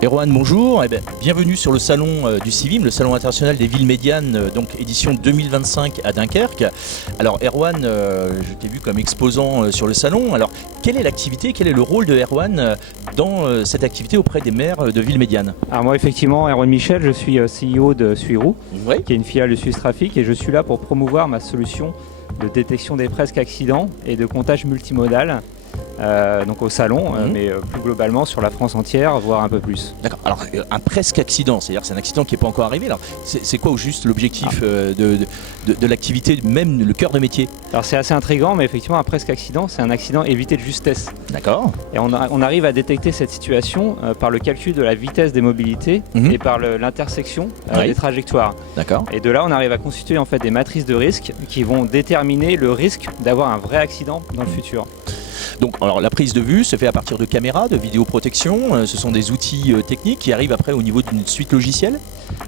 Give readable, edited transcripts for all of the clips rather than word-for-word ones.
Erwan, bonjour, bienvenue sur le salon du CIVIM, le salon international des villes médianes, donc édition 2025 à Dunkerque. Alors Erwan, je t'ai vu comme exposant sur le salon, alors quelle est l'activité, quel est le rôle de Erwan dans cette activité auprès des maires de villes médianes? Alors moi effectivement, Erwan Michel, je suis CEO de Suirou, Oui. qui est une filiale de Suisse Traffic, et je suis là pour promouvoir ma solution de détection des presque accidents et de comptage multimodal. Donc au salon, mais plus globalement sur la France entière, voire un peu plus. D'accord, alors un presque accident, c'est-à-dire que c'est un accident qui n'est pas encore arrivé. Alors c'est quoi au juste l'objectif de l'activité, même le cœur de métier? Alors c'est assez intriguant, mais effectivement un presque accident, c'est un accident évité de justesse. D'accord. Et on arrive à détecter cette situation par le calcul de la vitesse des mobilités et par l'intersection des trajectoires. D'accord. Et de là, on arrive à constituer en fait des matrices de risque qui vont déterminer le risque d'avoir un vrai accident dans le futur. Donc alors, la prise de vue se fait à partir de caméras, de vidéoprotection, ce sont des outils techniques qui arrivent après au niveau d'une suite logicielle?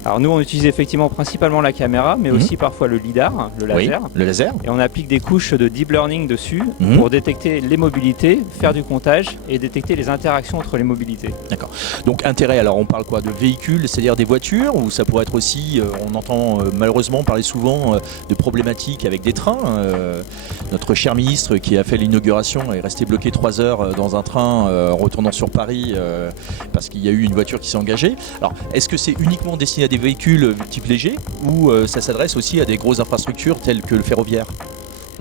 Alors nous on utilise effectivement principalement la caméra, mais aussi parfois le LiDAR, le laser. Oui, le laser. Et on applique des couches de deep learning dessus pour détecter les mobilités, faire du comptage et détecter les interactions entre les mobilités. D'accord. Donc intérêt, alors on parle quoi? De véhicules, c'est-à-dire des voitures, ou ça pourrait être aussi, on entend malheureusement parler souvent de problématiques avec des trains. Notre cher ministre qui a fait l'inauguration est resté bloqué 3 heures dans un train en retournant sur Paris parce qu'il y a eu une voiture qui s'est engagée. Alors est-ce que c'est uniquement destiné à des véhicules type léger ou ça s'adresse aussi à des grosses infrastructures telles que le ferroviaire?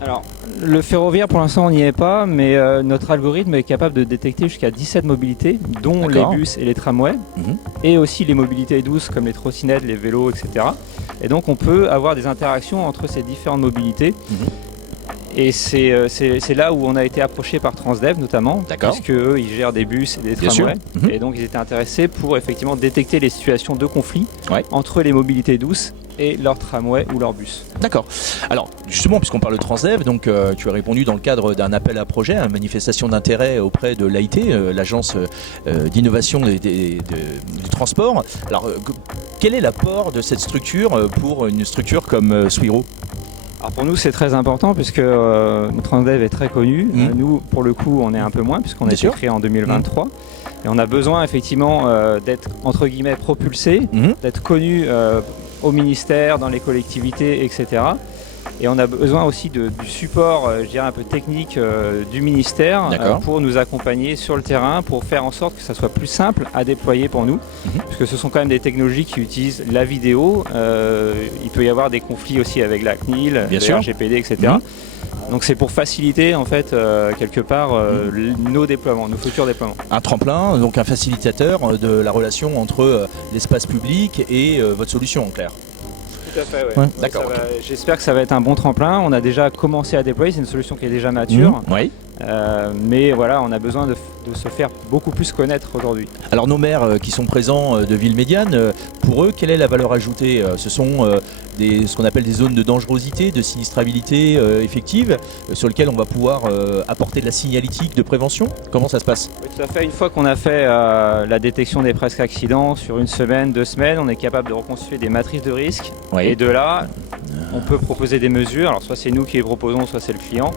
Alors, le ferroviaire, pour l'instant, on n'y est pas, mais notre algorithme est capable de détecter jusqu'à 17 mobilités, dont les bus et les tramways, et aussi les mobilités douces comme les trottinettes, les vélos, etc. Et donc, on peut avoir des interactions entre ces différentes mobilités. Et c'est là où on a été approché par Transdev notamment, puisque eux, ils gèrent des bus et des tramways. Et donc, ils étaient intéressés pour effectivement détecter les situations de conflit entre les mobilités douces et leur tramway ou leur bus. D'accord. Alors justement, puisqu'on parle de Transdev, donc tu as répondu dans le cadre d'un appel à projet, à une manifestation d'intérêt auprès de l'AIT, l'agence d'innovation du transport. Alors quel est l'apport de cette structure pour une structure comme Suirou? Alors pour nous c'est très important puisque Transdev est très connu. Nous pour le coup on est un peu moins puisqu'on a été créé en 2023. Et on a besoin effectivement d'être entre guillemets propulsé, d'être connu au ministère, dans les collectivités, etc. Et on a besoin aussi du support, je dirais un peu technique du ministère pour nous accompagner sur le terrain, pour faire en sorte que ça soit plus simple à déployer pour nous. Puisque ce sont quand même des technologies qui utilisent la vidéo. Il peut y avoir des conflits aussi avec la CNIL, le RGPD, etc. Donc c'est pour faciliter en fait quelque part nos déploiements, nos futurs déploiements. Un tremplin, donc un facilitateur de la relation entre l'espace public et votre solution en clair. Tout à fait, oui. D'accord. J'espère que ça va être un bon tremplin. On a déjà commencé à déployer, c'est une solution qui est déjà mature. Mais voilà, on a besoin de se faire beaucoup plus connaître aujourd'hui. Alors nos maires qui sont présents de villes médianes, pour eux, quelle est la valeur ajoutée? Ce sont ce qu'on appelle des zones de dangerosité, de sinistrabilité effective, sur lesquelles on va pouvoir apporter de la signalétique de prévention. Comment ça se passe? Oui, tout à fait. Une fois qu'on a fait la détection des presque accidents sur une semaine, 2 semaines, on est capable de reconstituer des matrices de risque. Et de là, on peut proposer des mesures. Alors soit c'est nous qui les proposons, soit c'est le client.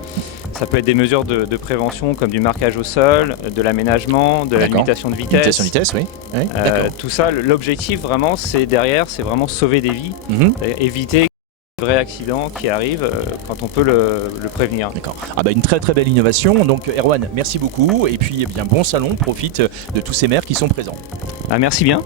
Ça peut être des mesures de prévention comme du marquage au sol, de l'aménagement, de la limitation de vitesse. Limitation de vitesse, oui. Tout ça, l'objectif vraiment, c'est vraiment sauver des vies, éviter un vrai accident qui arrive quand on peut le prévenir. D'accord. Une très très belle innovation. Donc Erwan, merci beaucoup. Et puis bon salon, profite de tous ces maires qui sont présents. Merci bien.